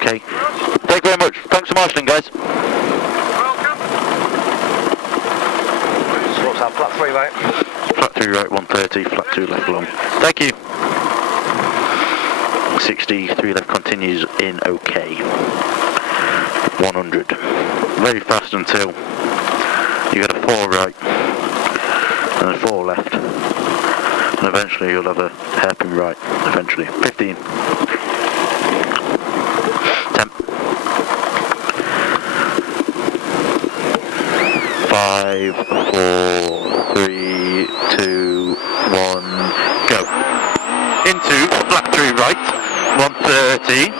Okay. Thank you very much. Thanks for marshalling, guys. Welcome. So what's that, flat 3 right? Flat 3 right, 130, flat 2 left long. Thank you. 60, 3 left continues in OK. 100. Very fast until you get a 4 right and a 4 left. And eventually you'll have a hairpin right, eventually. 15. 10. 5, 4, 3, 2, 1, go. Into flat 3 right, 130.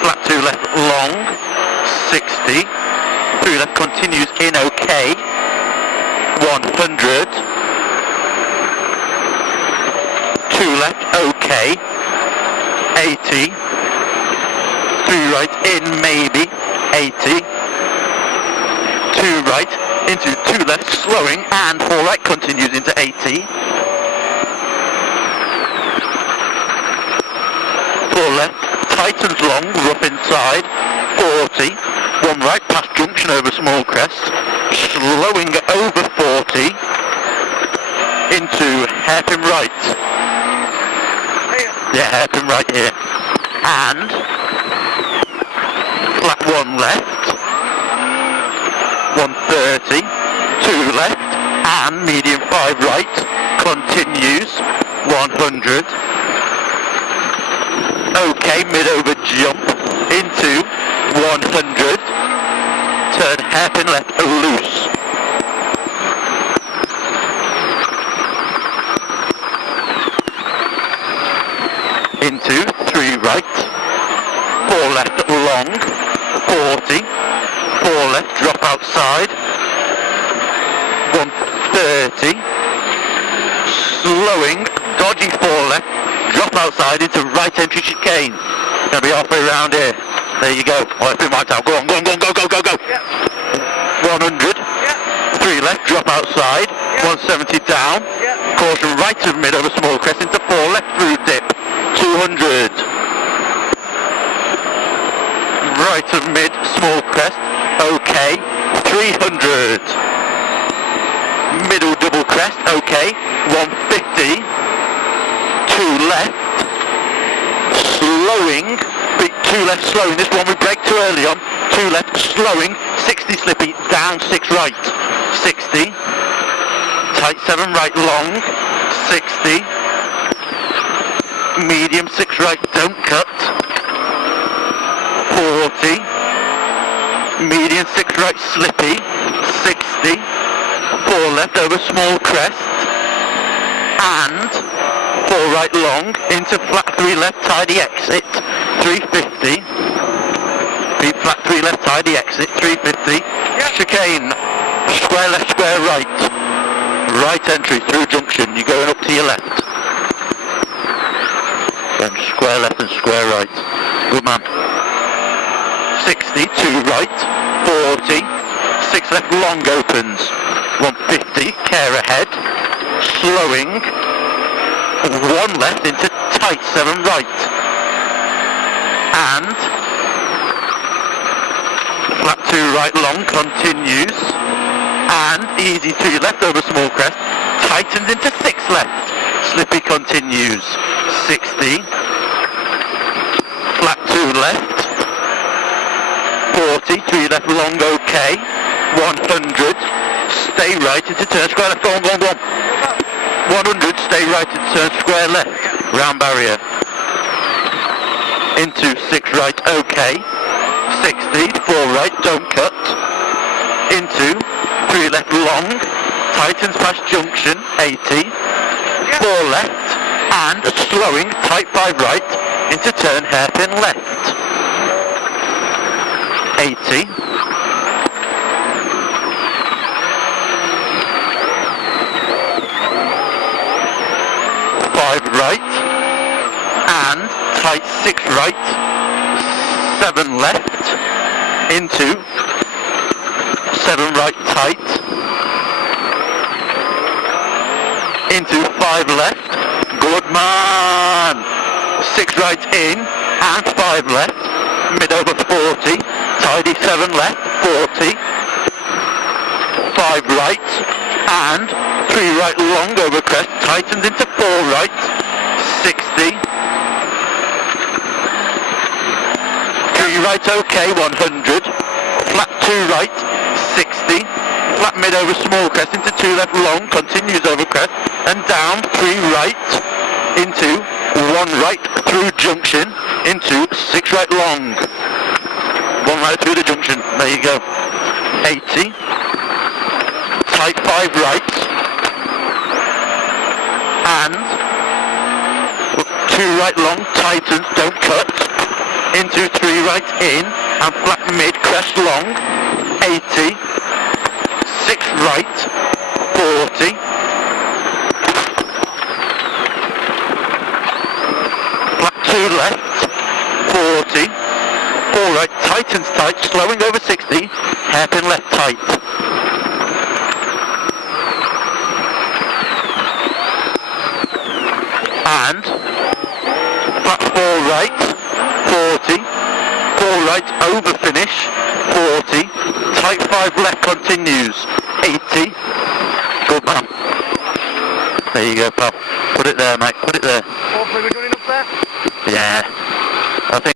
Flat 2 left long, 60. 3 left continues in OK. 100. 2 left OK. 80. 3 right in maybe. 80. 2 right into 2 left slowing and 4 right continues into 80. 4 left tightens long, rough inside. 40. 1 right past junction over small crest, slowing over 40 into hairpin right. Yeah, hairpin right here. And flat 1 left, 130, 2 left, and medium 5 right, continues, 100. OK, mid-over jump, into 100, turn hairpin left loose. Into 3 right, 4 left long, 40, 4 left drop outside, 130, slowing, dodgy 4 left, drop outside into right entry chicane. Gonna be halfway around here. There you go. Oh, it's been wiped out. Go on, go on, go on, go, go, go, go. Yeah. 100. Yeah. 3 left, drop outside. Yeah. 170 down. Yeah. Caution right of mid over small crest into 4 left through dip. 200. Right of mid, small crest. OK. 300. Middle double crest. OK. 150. 2 left. Slowing. 2 left slowing. This one we braked too early on. 2 left slowing. 60 slippy. Down 6 right. 60. Tight 7 right long. 60. Medium 6 right. Don't cut. 40. Medium 6 right slippy. 60. 4 left over small crest. And 4 right long into flat 3 left tidy exit. 350. Flat 3 left tidy exit. 350. Yep. Chicane. Square left, square right. Right entry through junction. You're going up to your left. Then square left and square right. Good man. 60, 2 right. 40. 6 left long opens. 150. Care ahead. Slowing. 1 left into tight 7 right. And flat 2 right long continues. And easy 3 left over small crest. Tightens into 6 left. Slippy continues. 60. Flat 2 left. 40. 3 left long OK. 100. Stay right into turn square left. Go on, go on, go on. 100, stay right and turn square left, round barrier, into 6 right, OK, 60, 4 right, don't cut, into 3 left long, tightens past junction, 80, 4 left, and slowing, tight 5 right, into turn hairpin left, 80, 5 right, and tight 6 right, 7 left, into 7 right tight, into 5 left, good man, 6 right in, and 5 left, mid over 40, tidy 7 left, 40, 5 right, and 3 right long over crest, tightens into 4 right, 60, 3 right okay, 100, flat 2 right, 60, flat mid over small crest into 2 left long, continues over crest, and down 3 right, into 1 right through junction, into 6 right long, 1 right through the junction, there you go, 80, tight 5 right, and 2 right long, tightens, don't cut, into 3 right in, and flat mid, crest long, 80, 6 right, 40, flat 2 left, 40, 4 right, tightens tight, slowing over 60, hairpin left tight. And flat 4 right, 40, 4 right over finish, 40, tight 5 left continues, 80, good man. There you go, pal. Put it there, mate, put it there. Hopefully we're good enough there. Yeah, I think